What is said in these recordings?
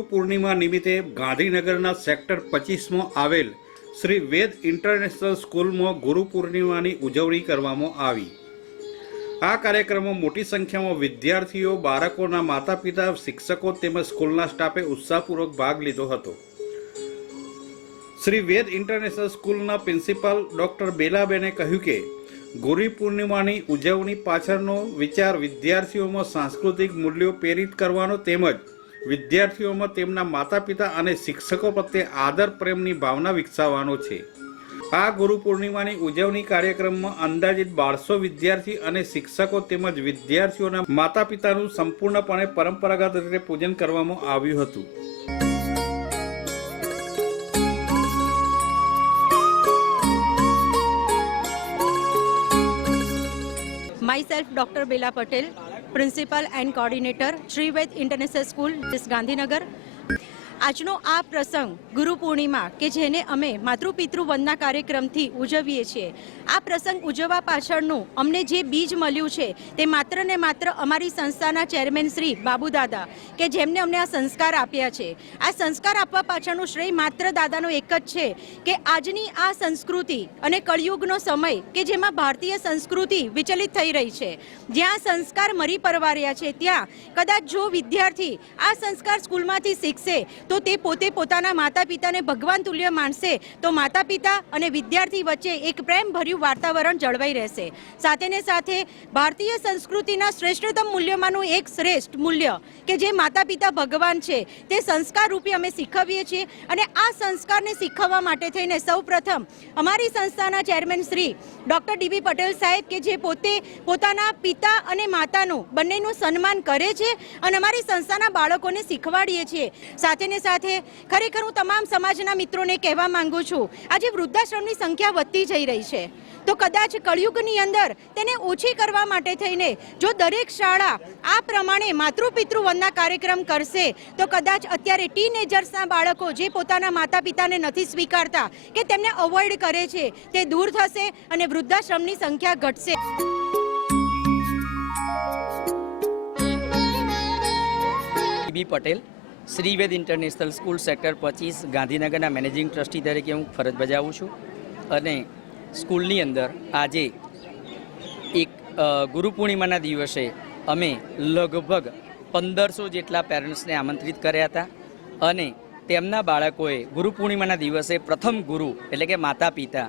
પૂર્ણિમા નિમિત્તે ગાંધીનગરના સેક્ટર પચીસમાં આવેલ શ્રી વેદ ઇન્ટરનેશનલ સ્કૂલમાં ગુરુ પૂર્ણિમાની ઉજવણી કરવામાં આવી. આ કાર્યક્રમમાં મોટી સંખ્યામાં વિદ્યાર્થીઓ, બાળકોના માતા પિતા શિક્ષકો તેમજ સ્કૂલના સ્ટાફે ઉત્સાહપૂર્વક ભાગ લીધો હતો. શ્રી વેદ ઇન્ટરનેશનલ સ્કૂલના પ્રિન્સિપાલ ડૉક્ટર બેલાબેને કહ્યું કે ગુરુ પૂર્ણિમાની ઉજવણી પાછળનો વિચાર વિદ્યાર્થીઓમાં સાંસ્કૃતિક મૂલ્યો પ્રેરિત કરવાનો તેમજ વિદ્યાર્થીઓમાં તેમના માતા પિતા અને શિક્ષકો પ્રત્યે આદર પ્રેમની ભાવના વિકસાવવાનો છે. આ ગુરુ પૂર્ણિમાની ઉજવણી કાર્યક્રમમાં અંદાજિત બારસો વિદ્યાર્થી અને શિક્ષકો તેમજ વિદ્યાર્થીઓના માતા પિતાનું સંપૂર્ણપણે પરંપરાગત રીતે પૂજન કરવામાં આવ્યું હતું. Myself doctor bela Patel and and coordinator Shrived international school Gandhinagar આજનો આ પ્રસંગ ગુરુ પૂર્ણિમા કે જેને અમે માતૃપિતૃ વંદના કાર્યક્રમથી ઉજવીએ છીએ. આ પ્રસંગ ઉજવવા પાછળનું અમને જે બીજ મળ્યું છે તે માત્ર ને માત્ર અમારી સંસ્થાના ચેરમેન શ્રી બાબુદાદા કે જેમને અમને આ સંસ્કાર આપ્યા છે. આ સંસ્કાર આપવા પાછળનું શ્રેય માત્ર દાદાનો એક જ છે કે આજની આ સંસ્કૃતિ અને કળિયુગનો સમય કે જેમાં ભારતીય સંસ્કૃતિ વિચલિત થઈ રહી છે. જ્યાં સંસ્કાર મરી પરવાર્યા છે ત્યાં કદાચ જો વિદ્યાર્થી આ સંસ્કાર સ્કૂલમાંથી શીખશે તો તે પોતે પોતાના માતા પિતાને ભગવાન તુલ્ય માનશે. તો માતા પિતા અને વિદ્યાર્થી વચ્ચે એક પ્રેમભર્યું વાતાવરણ જળવાઈ રહેશે. સાથે સાથે ભારતીય સંસ્કૃતિના શ્રેષ્ઠતમ મૂલ્યમાંનું એક શ્રેષ્ઠ મૂલ્ય કે જે માતા પિતા ભગવાન છે, તે સંસ્કાર રૂપે અમે શીખવીએ છીએ અને આ સંસ્કારને શીખવવા માટે થઈને સૌપ્રથમ અમારી સંસ્થાના chairman Shri doctor DB Patel સાહેબ કે જે પોતે પોતાના પિતા અને માતાનું બંનેનું સન્માન કરે છે અને અમારી સંસ્થાના બાળકોને શીખવાડીએ છીએ. સાથે ને સાથે ખરેખર હું તમામ સમાજના મિત્રોને કહેવા માંગુ છું, આજે વૃદ્ધાશ્રમની સંખ્યા વધતી જઈ રહી છે. તો કદાચ કળિયુગની અંદર તેને ઓછી કરવા માટે થઈને જો દરેક શાળા આ પ્રમાણે માતૃપિતૃ વનના કાર્યક્રમ કરશે, તો કદાચ અત્યારે ટીનેજર્સના બાળકો જે પોતાના માતા પિતાને નથી સ્વીકારતા કે તેમને અવોઇડ કરે છે, તે દૂર થશે અને વૃદ્ધાશ્રમની સંખ્યા ઘટશે. B Patel Shrived international school sector પચીસ, ગાંધીનગરના મેનેજિંગ ટ્રસ્ટી તરીકે હું ફરજ બજાવું છું. અને સ્કૂલની અંદર આજે એક ગુરુ પૂર્ણિમાના દિવસે અમે લગભગ પંદરસો જેટલા પેરેન્ટ્સને આમંત્રિત કર્યા હતા. અને તેમના બાળકોએ ગુરુ પૂર્ણિમાના દિવસે પ્રથમ ગુરુ એટલે કે માતા પિતા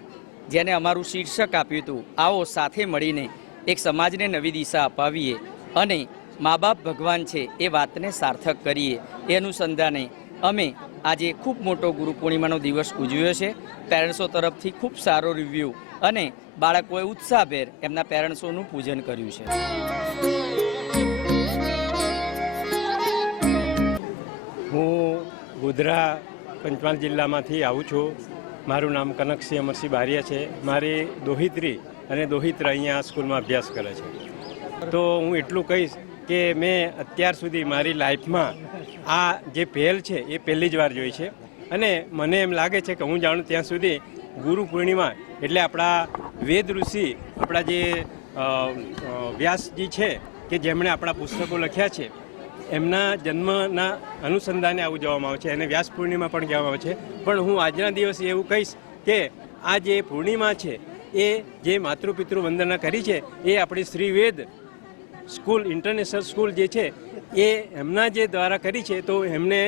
જેને અમારું શીર્ષક આપ્યું હતું, આવો સાથે મળીને એક સમાજને નવી દિશા અપાવીએ. અને મા બાપ ભગવાન છે એ વાતને સાર્થક કરીએ, એ અનુસંધાને અમે આજે ખૂબ મોટો ગુરુ પૂર્ણિમાનો દિવસ ઉજવ્યો છે. પેરેન્ટ્સો તરફથી ખૂબ સારો રિવ્યૂ અને બાળકોએ ઉત્સાહભેર એમના પેરેન્ટ્સોનું પૂજન કર્યું છે. હું ગોધરા પંચમહાલ જિલ્લામાંથી આવું છું. મારું નામ કનકસિંહ અમરસિંહ બારિયા છે. મારી દોહિત્રી અને દોહિત્ર અહીંયા સ્કૂલમાં અભ્યાસ કરે છે. તો હું એટલું કહીશ કે મેં અત્યાર સુધી મારી લાઈફમાં આ જે પહેલ છે એ પહેલી જ વાર જોઈ છે. અને મને એમ લાગે છે કે હું જાણું ત્યાં સુધી ગુરુ પૂર્ણિમા એટલે આપણા વેદ ઋષિ, આપણા જે વ્યાસજી છે કે જેમણે આપણા પુસ્તકો લખ્યા છે, એમના જન્મના અનુસંધાને આવું જોવામાં આવે છે અને વ્યાસ પૂર્ણિમા પણ કહેવામાં આવે છે. પણ હું આજના દિવસે એવું કહીશ કે આ જે પૂર્ણિમા છે એ જે માતૃપિતૃ વંદના કરી છે એ આપણી શ્રીવેદ સ્કૂલ, ઇન્ટરનેશનલ સ્કૂલ જે છે, એ એમના જે દ્વારા કરી છે, તો એમને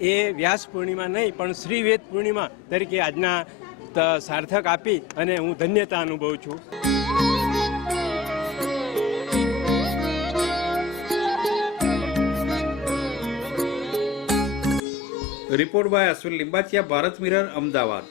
એ વ્યાસ પૂર્ણિમા નહીં, પણ શ્રીવેદ પૂર્ણિમા તરીકે આજના સાર્થક આપી અને હું ધન્યતા અનુભવું છું. Report by Ashwin Limbachiya, Bharat mirror, Ahmedabad.